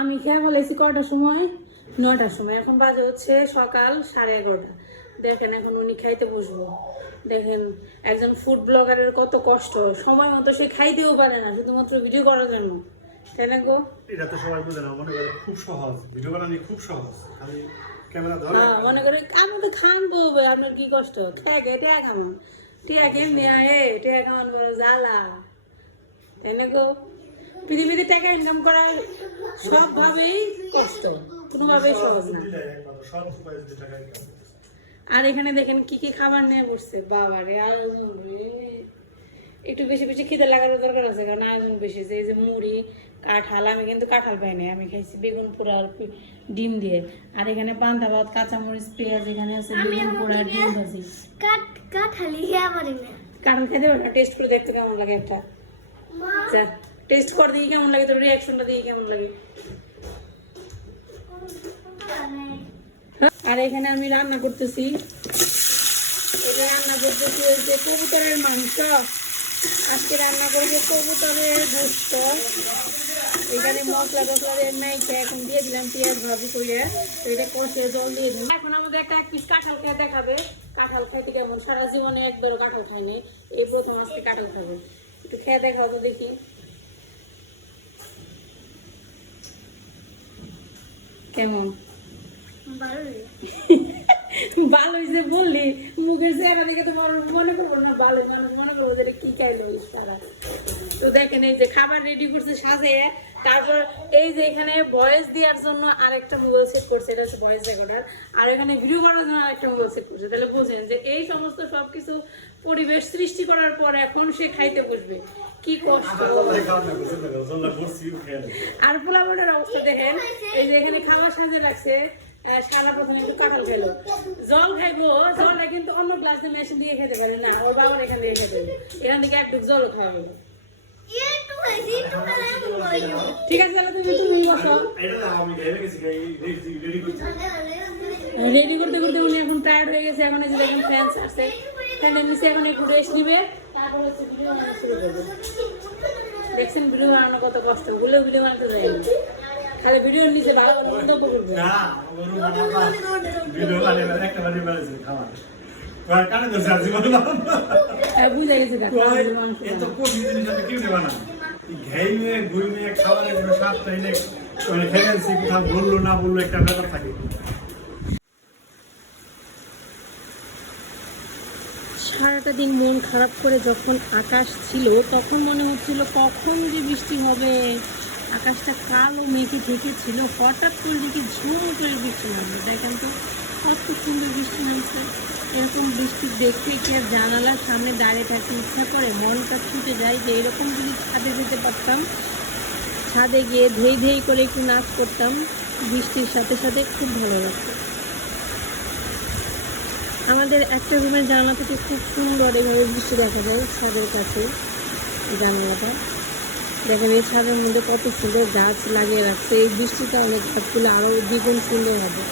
আমি খেয়ে ফেলেছি কটার সময়? নয়টার সময়। এখন বাজে হচ্ছে সকাল সাড়ে এগারোটা। দেখেন এখন উনি খাইতে বসবো। দেখেন একজন ফুড ব্লগারের কত কষ্ট। সময় মতো সে খাইতেও পারে না শুধুমাত্র ভিডিও করার জন্য। তাই না গো? এটা তো সবাই বুঝে না মনে করে খুব সহজ। ভিডিও বানানো খুব সহজ। খালি ক্যামেরা ধরে হ্যাঁ মনে করে আমি তো খানবো বে, আপনার কি কষ্ট? খেয়ে গে টিয়া খামো টিয়া কেমনি এ টিয়া খামান বড় জ্বালা। তাই না গো? পৃথিবীতে টাকা ইনকাম করা সবভাবেই কষ্ট কোনোভাবেই সহজ না। আর এখানে দেখেন কি কি খাবার নিয়ে বসছে বাবা রে। একটু বেশি বেশি খিদে লাগারও দরকার আছে কারণ আয়োজন বেশি যে এই যে মুড়ি কাঁঠাল আমি কিন্তু কাঁঠাল পাই নাই আমি খাইছি বেগুন পোড়া আর ডিম দিয়ে। আর এখানে পান্তা ভাত কাঁচা কাঁচামরিচ পেঁয়াজ এখানে আছে বেগুন পোড়া আর ডিম ভাজি। কাঠ কাঠালি পারি না। কাঁঠাল খেতে পারো? টেস্ট করে দেখতে কেমন লাগে একটা? টেস্ট করে দিই কেমন লাগে, তোর রিয়াকশনটা দিয়ে কেমন লাগে। আর এখানে আমি রান্না করতেছি। এটা রান্না করতেছি যে কবুতরের মাংস। আজকে রান্না করব কবুতরের গোস্ত। এখানে মশলা টসলা দিয়ে নাইকে এখন দিয়ে দিলাম পেঁয়াজ ভাজি করে তো এটা কষে জল দিয়ে দিলাম। এখন আমাদের একটা এক পিস কাঁঠাল খেয়ে দেখাবে। কাঁঠাল খাইতে কেমন? সারা জীবনে একবারও কাঁঠাল খায়নি এই প্রথম আজকে কাঁঠাল খাবে। একটু খেয়ে দেখাও তো দেখি। কেমন? ভালো হয়েছে বললি। মুখের চেহারা দেখে তো মনে- করব না ভালো মানুষ মনে করব যে কি খাইলো সারা। তো দেখেন এই যে খাবার রেডি করছে সাজিয়ে, তারপর এই যে এখানে ভয়েস দেওয়ার জন্য আরেকটা মোবাইল সেট করছে, এটা হচ্ছে ভয়েস রেকর্ডার আর এখানে ভিডিও করার জন্য আরেকটা মোবাইল সেট করছে। তাহলে বোঝেন যে এই সমস্ত সবকিছু পরিবেশ সৃষ্টি করার পর এখন সে খাইতে বসবে। কি কষ্ট। আর অবস্থা দেখেন, এই যে এখানে খাবার সাজে রাখছে সারা প্রথমে একটু কাঁঠাল খেলো জল খাইবো জলটা কিন্তু অন্য মেশিন দিয়ে খেতে পারে না, ওর বাবার এখান দিয়ে খেতে এখান থেকে এক ডুব জল খাবে ঠিক আছে, তাহলে তুমি তুমি বসো। রেডি করতে করতে উনি এখন টায়ার্ড হয়ে গেছে, এখন যে দেখেন ফ্যান আসছে ফ্যানের নিচে এখন একটু রেস্ট নিবে ভিডিও দেখছেন ভিডিও বানানো কত কষ্ট বলেও ভিডিও বানাতে যায় খালি ভিডিওর নিচে ভালো ভালো মন্তব্য করবে। না ভিডিও একটা খাওয়া। কানে তো সাজি বললাম বুঝে গেছে কাকা, ভিডিও বানানো শুরু এত কঠিন জিনিস আমি কিনে বানাই ঘেইমে ঘুইমে খাবারের কোনো স্বাদ পাইলে মানে ফেলেন্সি কোথাও বলল না বলল একটা ব্যাপার থাকে। সারাটা দিন মন খারাপ করে যখন আকাশ ছিল তখন মনে হচ্ছিল কখন যে বৃষ্টি হবে। আকাশটা কালো মেঘে ঢেকেছিল হঠাৎ করে দেখি ঝুম করে বৃষ্টি নামলো দেখেন কত সুন্দর বৃষ্টি নামছে এরকম বৃষ্টি দেখলে কি আর জানালার সামনে দাঁড়িয়ে থাকতে ইচ্ছা করে? মনটা ছুটে যায় যে এরকম যদি ছাদে যেতে পারতাম, ছাদে গিয়ে ধেই ধেই করে একটু নাচ করতাম, বৃষ্টির সাথে সাথে খুব ভালো লাগতো। আমাদের একটা রুমের জানলা থেকে খুব সুন্দর এভাবে বৃষ্টি দেখা যায় ছাদের কাছে জানালাটা। দেখেন এই ছাদের মধ্যে কত সুন্দর গাছ লাগিয়ে রাখছে। এই বৃষ্টিতে অনেক গাছগুলো আরও দ্বিগুণ সুন্দর হবে।